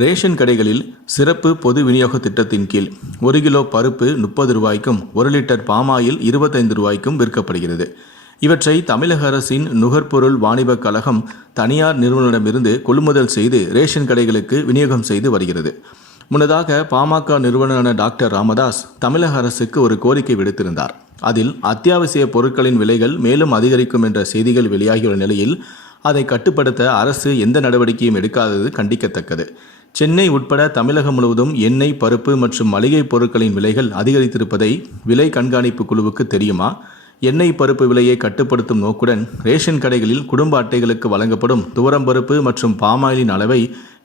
Ration கடைகளில் சிறப்பு பொது விநியோக திட்டத்தின் கீழ் ஒரு கிலோ பருப்பு முப்பது ரூபாய்க்கும் ஒரு லிட்டர் பாமாயில் இருபத்தைந்து ரூபாய்க்கும் விற்கப்படுகிறது. இவற்றை தமிழக அரசின் நுகர்பொருள் வாணிபக் கழகம் தனியார் நிறுவனமிடமிருந்து கொள்முதல் செய்து ரேஷன் கடைகளுக்கு விநியோகம் செய்து வருகிறது. முன்னதாக பாமக நிறுவனரான டாக்டர் ராமதாஸ் தமிழக அரசுக்கு ஒரு கோரிக்கை விடுத்திருந்தார். அதில் அத்தியாவசிய பொருட்களின் விலைகள் மேலும் அதிகரிக்கும் என்ற செய்திகள் வெளியாகியுள்ள நிலையில் அதை கட்டுப்படுத்த அரசு எந்த நடவடிக்கையும் எடுக்காதது கண்டிக்கத்தக்கது. சென்னை உட்பட தமிழகம் முழுவதும் எண்ணெய் பருப்பு மற்றும் மளிகை பொருட்களின் விலைகள் அதிகரித்திருப்பதை விலை கண்காணிப்பு குழுவுக்கு தெரியுமா? எண்ணெய் பருப்பு விலையை கட்டுப்படுத்தும் நோக்குடன் ரேஷன் கடைகளில் குடும்ப அட்டைகளுக்கு வழங்கப்படும் துவரம் பருப்பு மற்றும் பாமாயிலின் அளவை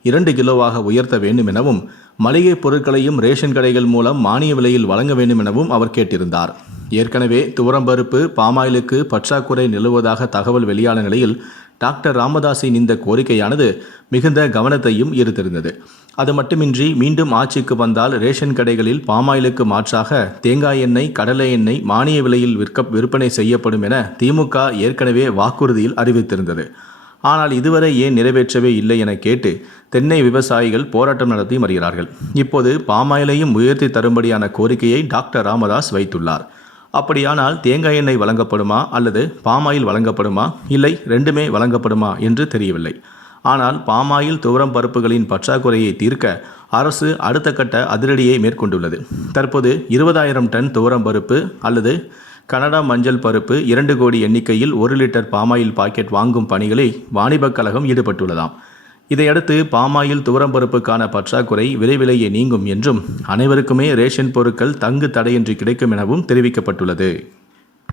இரண்டு கிலோவாக உயர்த்த வேண்டும் எனவும் மளிகை பொருட்களையும் ரேஷன் கடைகள் மூலம் மானிய விலையில் வழங்க வேண்டும் எனவும் அவர் கேட்டிருந்தார். ஏற்கனவே துவரம்பருப்பு பாமாயிலுக்கு பற்றாக்குறை நிலவுவதாக தகவல் வெளியான நிலையில் டாக்டர் ராமதாஸின் இந்த கோரிக்கையானது மிகுந்த கவனத்தையும் ஈர்த்திருந்தது. அது மட்டுமின்றி மீண்டும் ஆட்சிக்கு வந்தால் ரேஷன் கடைகளில் பாமாயிலுக்கு மாற்றாக தேங்காய் எண்ணெய் கடலை எண்ணெய் மானிய விலையில் விற்க விற்பனை செய்யப்படும் என திமுக ஏற்கனவே வாக்குறுதியில் அறிவித்திருந்தது. ஆனால் இதுவரை ஏன் நிறைவேற்றவே இல்லை என கேட்டு தென்னை விவசாயிகள் போராட்டம் நடத்தி வருகிறார்கள். இப்போது பாமாயிலையும் உயர்த்தி தரும்படியான கோரிக்கையை டாக்டர் ராமதாஸ் வைத்துள்ளார். அப்படியானால் தேங்காய் எண்ணெய் வழங்கப்படுமா அல்லது பாமாயில் வழங்கப்படுமா? இல்லை ரெண்டுமே வழங்கப்படுமா என்று தெரியவில்லை. ஆனால் பாமாயில் துவரம் பருப்புகளின் பற்றாக்குறையை தீர்க்க அரசு அடுத்த கட்ட அதிரடியை மேற்கொண்டுள்ளது. தற்போது இருபதாயிரம் டன் துவரம் பருப்பு அல்லது கனடா மஞ்சள் பருப்பு இரண்டு கோடி எண்ணிக்கையில் ஒரு லிட்டர் பாமாயில் பாக்கெட் வாங்கும் பணிகளில் வாணிபக் கழகம் ஈடுபட்டுள்ளதாம். இதையடுத்து பாமாயில் துவரம்பருப்புக்கான பற்றாக்குறை விரைவிலேயே நீங்கும் என்றும் அனைவருக்குமே ரேஷன் பொருட்கள் தங்கு தடையின்றி கிடைக்கும் எனவும் தெரிவிக்கப்பட்டுள்ளது.